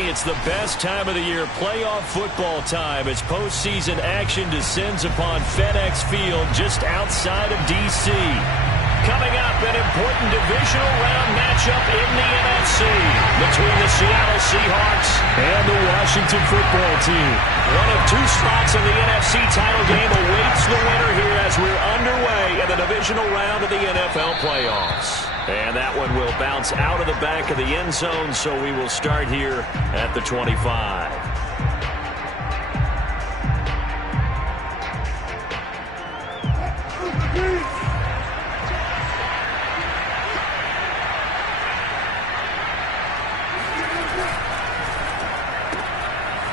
me, it's the best time of the year, playoff football time, as postseason action descends upon FedEx Field just outside of D.C. Coming up, an important divisional round matchup in the NFC between the Seattle Seahawks and the Washington football team. One of two spots in the NFC title game awaits the winner here as we're underway in the divisional round of the NFL playoffs. And that one will bounce out of the back of the end zone, so we will start here at the 25.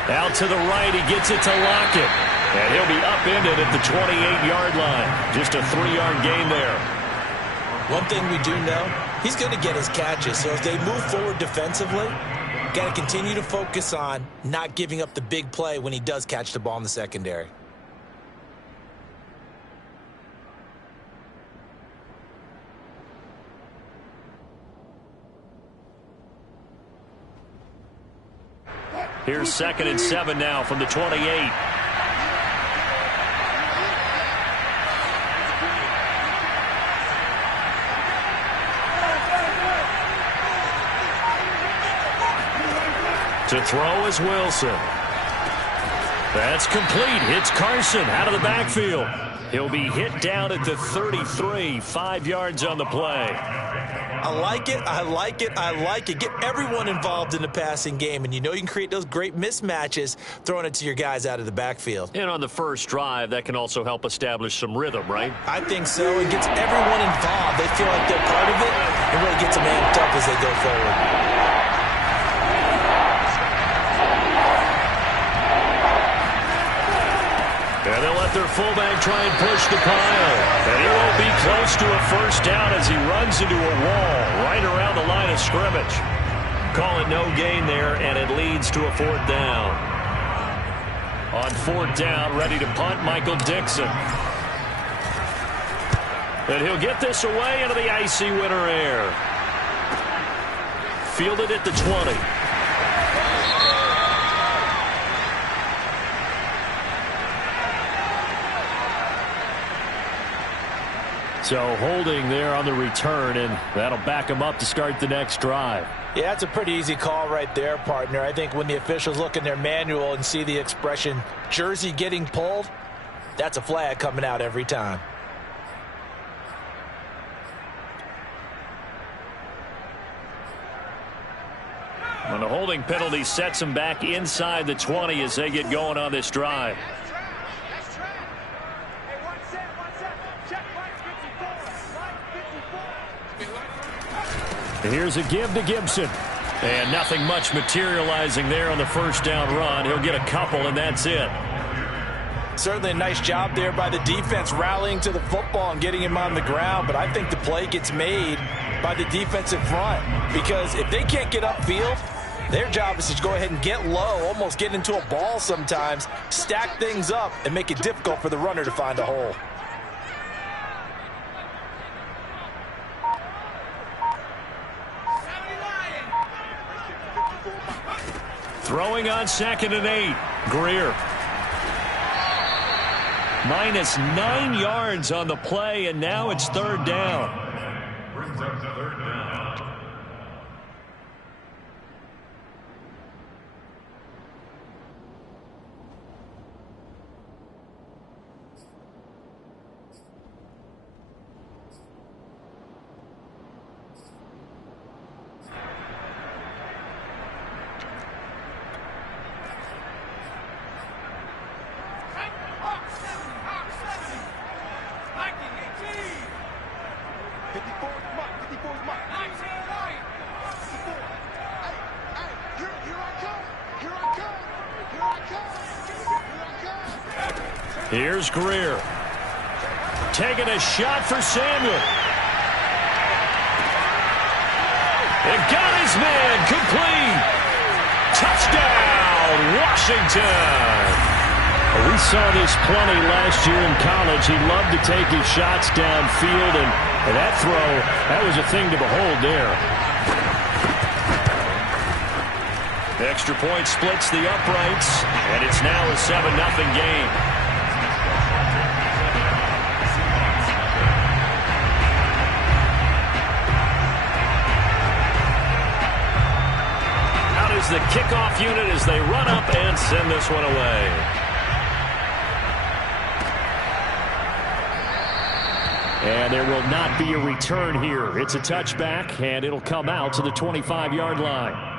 Out to the right, he gets it to Lockett. And he'll be upended at the 28-yard line. Just a 3-yard gain there. One thing we do know, he's going to get his catches. So as they move forward defensively, got to continue to focus on not giving up the big play when he does catch the ball in the secondary. Here's 2nd and 7 now from the 28. To throw is Wilson. That's complete. Hits Carson out of the backfield. He'll be hit down at the 33, 5 yards on the play. I like it, I like it, I like it. Get everyone involved in the passing game, and you know you can create those great mismatches throwing it to your guys out of the backfield. And on the first drive, that can also help establish some rhythm, right? I think so. It gets everyone involved. They feel like they're part of it, and really gets them amped up as they go forward. And they'll let their fullback try and push the pile. And he won't be close to a first down as he runs into a wall right around the line of scrimmage. Call it no gain there, and it leads to a 4th down. On 4th down, ready to punt, Michael Dixon. And he'll get this away into the icy winter air. Fielded at the 20. So holding there on the return, and that'll back him up to start the next drive. Yeah, that's a pretty easy call right there, partner. I think when the officials look in their manual and see the expression jersey getting pulled, that's a flag coming out every time. And the holding penalty sets him back inside the 20 as they get going on this drive. Here's a give to Gibson. And nothing much materializing there on the first down run. He'll get a couple, and that's it. Certainly a nice job there by the defense rallying to the football and getting him on the ground. But I think the play gets made by the defensive front. Because if they can't get upfield, their job is to go ahead and get low, almost get into a ball sometimes, stack things up, and make it difficult for the runner to find a hole. Throwing on 2nd and 8. Greer. -9 yards on the play, and now it's 3rd down. Brings up to 3rd down. Here's Greer. Taking a shot for Samuel. And got his man complete. Touchdown, Washington. We saw this plenty last year in college. He loved to take his shots downfield, and that throw, that was a thing to behold there. Extra point splits the uprights, and it's now a 7-0 game. Out is the kickoff unit as they run up and send this one away. And there will not be a return here. It's a touchback, and it'll come out to the 25-yard line.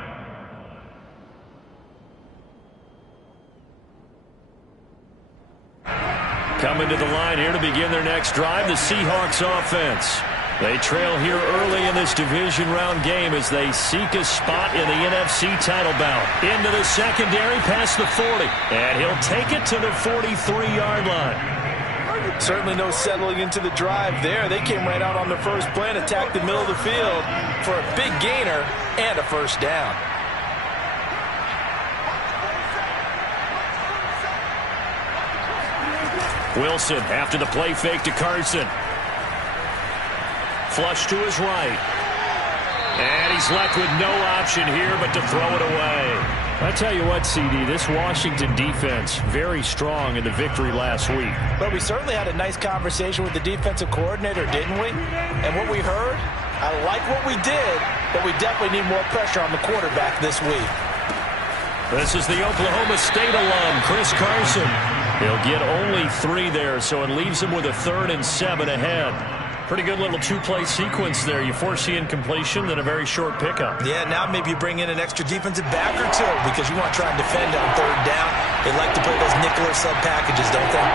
Coming to the line here to begin their next drive, the Seahawks offense. They trail here early in this division round game as they seek a spot in the NFC title bout. Into the secondary, past the 40. And he'll take it to the 43-yard line. Certainly no settling into the drive there. They came right out on the first play and attacked the middle of the field for a big gainer and a first down. Wilson after the play fake to Carson. Flush to his right. And he's left with no option here but to throw it away. I tell you what, CD, this Washington defense, very strong in the victory last week. But we certainly had a nice conversation with the defensive coordinator, didn't we? And what we heard, I like what we did, but we definitely need more pressure on the quarterback this week. This is the Oklahoma State alum, Chris Carson. He'll get only 3 there, so it leaves him with a 3rd and 7 ahead. Pretty good little 2-play sequence there. You foresee incompletion, then a very short pickup. Yeah, now maybe you bring in an extra defensive back or 2 because you want to try and defend on 3rd down. They like to play those nickel or sub packages, don't they?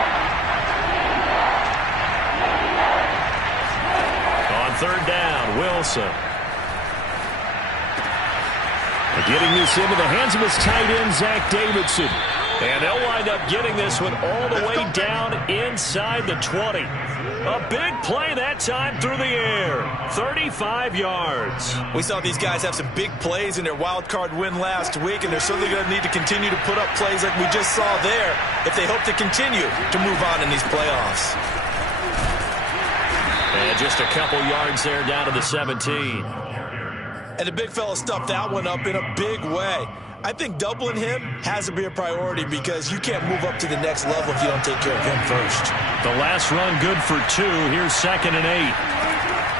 On 3rd down, Wilson. Getting this into the hands of his tight end, Zach Davidson. And they'll wind up getting this one all the way down inside the 20. A big play that time through the air. 35 yards. We saw these guys have some big plays in their wild card win last week, and they're certainly going to need to continue to put up plays like we just saw there if they hope to continue to move on in these playoffs. And just a couple yards there down to the 17. And the big fella stuffed that one up in a big way. I think doubling him has to be a priority because you can't move up to the next level if you don't take care of him first. The last run good for 2. Here's 2nd and 8.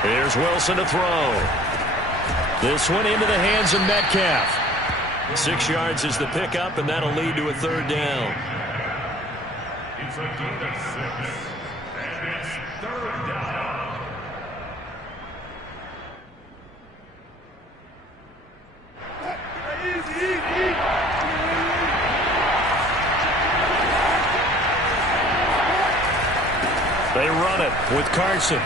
Here's Wilson to throw. This one into the hands of Metcalf. 6 yards is the pickup, and that'll lead to a 3rd down. It's a gain of 6, and it's 3rd down. They run it with Carson.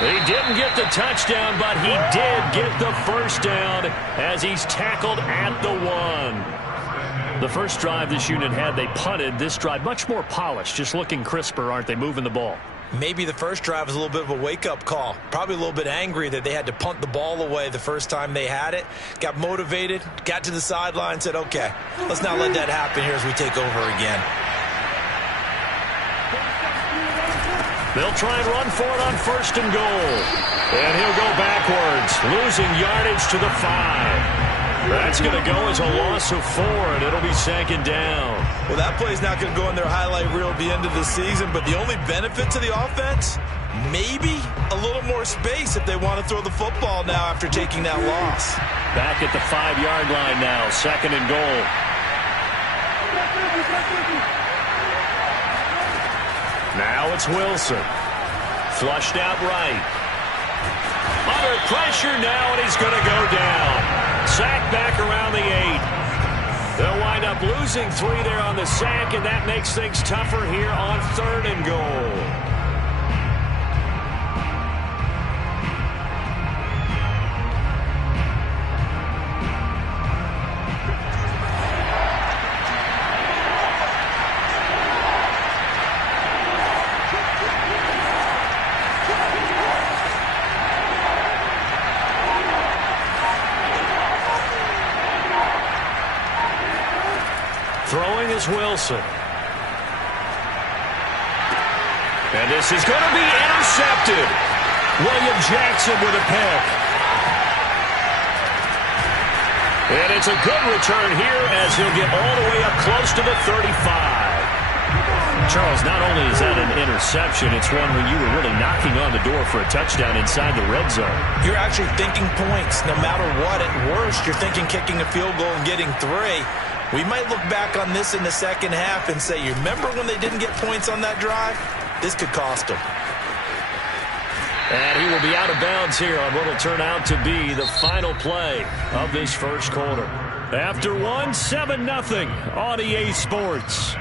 He didn't get the touchdown, but he did get the first down as he's tackled at the 1. The first drive this unit had, they punted. This drive, much more polished, just looking crisper, aren't they, moving the ball? Maybe the first drive was a little bit of a wake-up call. Probably a little bit angry that they had to punt the ball away the first time they had it. Got motivated, got to the sideline, said, okay, let's not let that happen here as we take over again. They'll try and run for it on 1st and goal. And he'll go backwards, losing yardage to the 5. That's going to go as a loss of 4, and it'll be 2nd down. Well, that play's not going to go in their highlight reel at the end of the season, but the only benefit to the offense, maybe a little more space if they want to throw the football now after taking that loss. Back at the 5-yard line now, 2nd and goal. Now it's Wilson. Flushed out right. Under pressure now, and he's going to go down. Sack back around the 8. They'll wind up losing 3 there on the sack, and that makes things tougher here on 3rd and goal. Throwing is Wilson. And this is going to be intercepted. William Jackson with a pick. And it's a good return here as he'll get all the way up close to the 35. Charles, not only is that an interception, it's one when you were really knocking on the door for a touchdown inside the red zone. You're actually thinking points. No matter what, at worst, you're thinking kicking a field goal and getting 3. We might look back on this in the second half and say, you remember when they didn't get points on that drive? This could cost them. And he will be out of bounds here on what will turn out to be the final play of this first quarter. After one, 7-0 on EA Sports.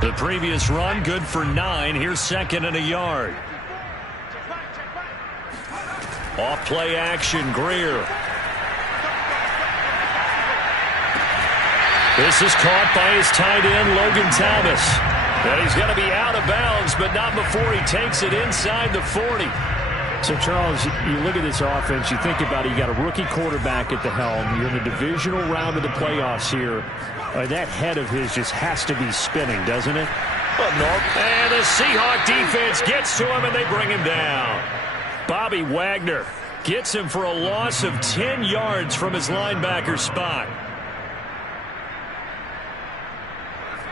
The previous run, good for 9. Here's 2nd and a yard. Off play action, Greer. This is caught by his tight end, Logan Thomas. And he's going to be out of bounds, but not before he takes it inside the 40. So, Charles, you look at this offense, you think about it, you got a rookie quarterback at the helm. You're in the divisional round of the playoffs here. That head of his just has to be spinning, doesn't it? Well, no. And the Seahawk defense gets to him, and they bring him down. Bobby Wagner gets him for a loss of 10 yards from his linebacker spot.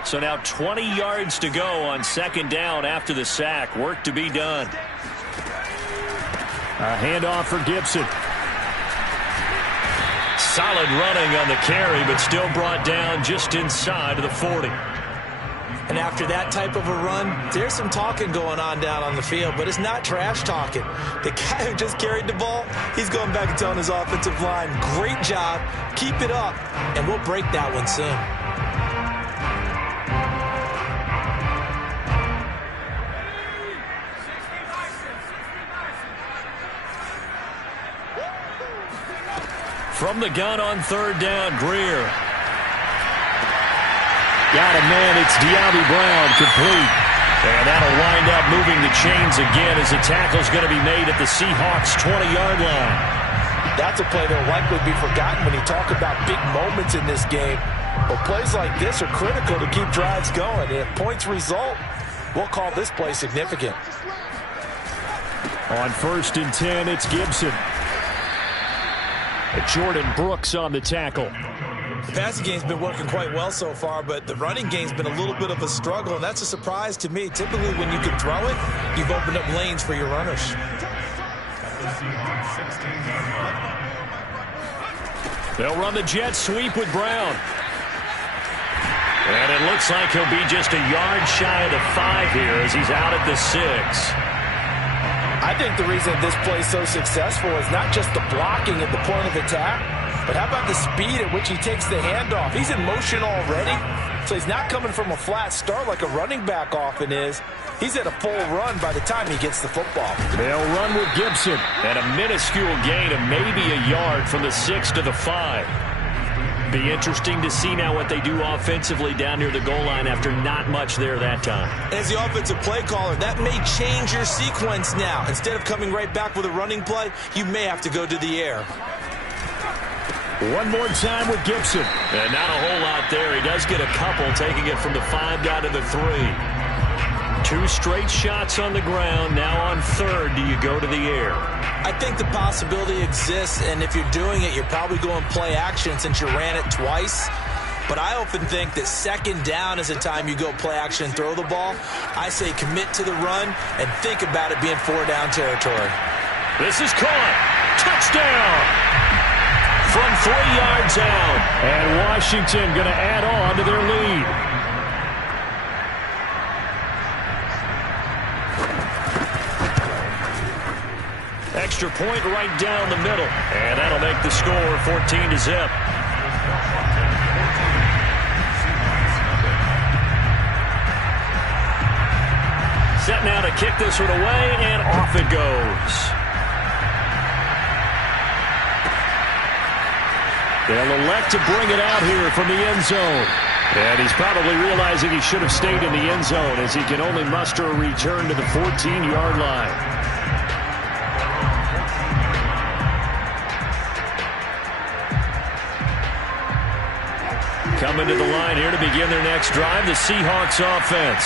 So now 20 yards to go on 2nd down after the sack. Work to be done. A handoff for Gibson. Solid running on the carry, but still brought down just inside of the 40. And after that type of a run, there's some talking going on down on the field, but it's not trash talking. The guy who just carried the ball, he's going back and telling his offensive line, great job, keep it up, and we'll break that one soon. From the gun on 3rd down, Greer. Got a man, it's De'Ami Brown, complete. And that'll wind up moving the chains again as the tackle's going to be made at the Seahawks' 20-yard line. That's a play that will likely be forgotten when you talk about big moments in this game. But plays like this are critical to keep drives going. And if points result, we'll call this play significant. On 1st and 10, it's Gibson. Jordan Brooks on the tackle. The passing game's been working quite well so far, but the running game's been a little bit of a struggle, and that's a surprise to me. Typically, when you can throw it, you've opened up lanes for your runners. They'll run the jet sweep with Brown. And it looks like he'll be just a yard shy of the 5 here as he's out at the 6. I think the reason this play is so successful is not just the blocking at the point of attack, but how about the speed at which he takes the handoff? He's in motion already, so he's not coming from a flat start like a running back often is. He's at a full run by the time he gets the football. They'll run with Gibson. And a minuscule gain of maybe a yard from the 6 to the 5. Be interesting to see now what they do offensively down near the goal line after not much there that time. As the offensive play caller, that may change your sequence now. Instead of coming right back with a running play, you may have to go to the air. One more time with Gibson. And not a whole lot there. He does get a couple, taking it from the 5 down to the 3. 2 straight shots on the ground. Now on 3rd, do you go to the air? I think the possibility exists, and if you're doing it, you're probably going play action since you ran it twice. But I often think that 2nd down is the time you go play action and throw the ball. I say commit to the run and think about it being 4-down territory. This is caught. Touchdown! From 3 yards out. And Washington going to add on to their lead. Extra point right down the middle. And that'll make the score 14-0. Set now to kick this one away, and off it goes. They'll elect to bring it out here from the end zone. And he's probably realizing he should have stayed in the end zone as he can only muster a return to the 14-yard line. coming to the line here to begin their next drive, the Seahawks offense.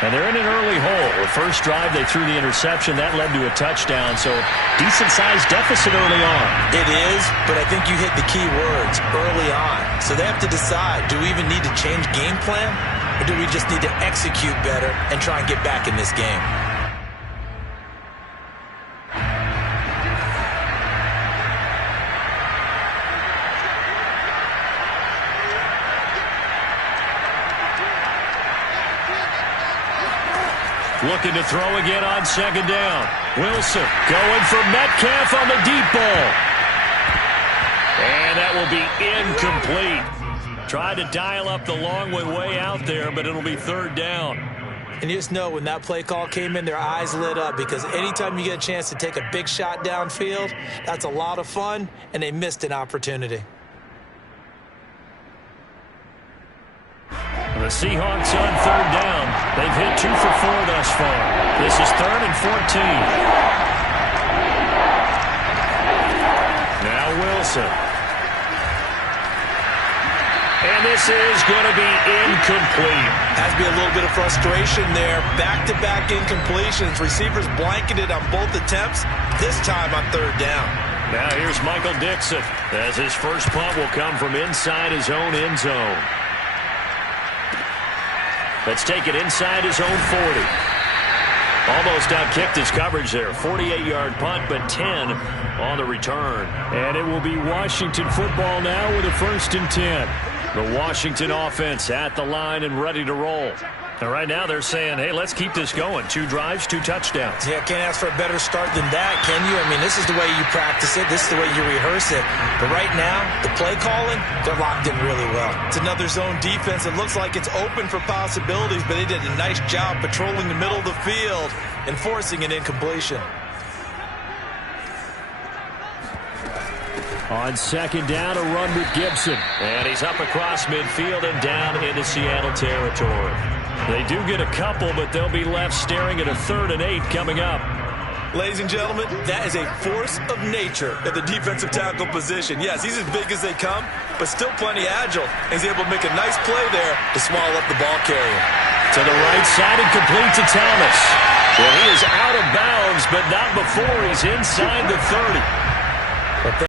And they're in an early hole. The first drive, they threw the interception. That led to a touchdown, so decent-sized deficit early on. It is, but I think you hit the key words, early on. So they have to decide, do we even need to change game plan, or do we just need to execute better and try and get back in this game? Looking to throw again on second down. Wilson going for Metcalf on the deep ball. And that will be incomplete. Tried to dial up the long way out there, but it'll be third down. And you just know when that play call came in, their eyes lit up, because anytime you get a chance to take a big shot downfield, that's a lot of fun, and they missed an opportunity. The Seahawks on third down. They've hit 2 for 4 thus far. This is 3rd and 14. Now Wilson. And this is going to be incomplete. Has to be a little bit of frustration there. Back-to-back incompletions. Receivers blanketed on both attempts, this time on third down. Now here's Michael Dixon, as his first punt will come from inside his own end zone. Let's take it inside his own 40. Almost outkicked his coverage there. 48-yard punt, but 10 on the return. And it will be Washington football now with a 1st and 10. The Washington offense at the line and ready to roll. And right now they're saying, hey, let's keep this going. 2 drives, 2 touchdowns. Yeah, can't ask for a better start than that, can you? I mean, this is the way you practice it. This is the way you rehearse it. But right now, the play calling, they're locked in really well. It's another zone defense. It looks like it's open for possibilities, but they did a nice job patrolling the middle of the field and forcing an incompletion. On second down, a run with Gibson. And he's up across midfield and down into Seattle territory. They do get a couple, but they'll be left staring at a 3rd and 8 coming up. Ladies and gentlemen, that is a force of nature at the defensive tackle position. Yes, he's as big as they come, but still plenty agile. He's able to make a nice play there to swallow up the ball carrier. To the right side and complete to Thomas. Well, he is out of bounds, but not before he's inside the 30.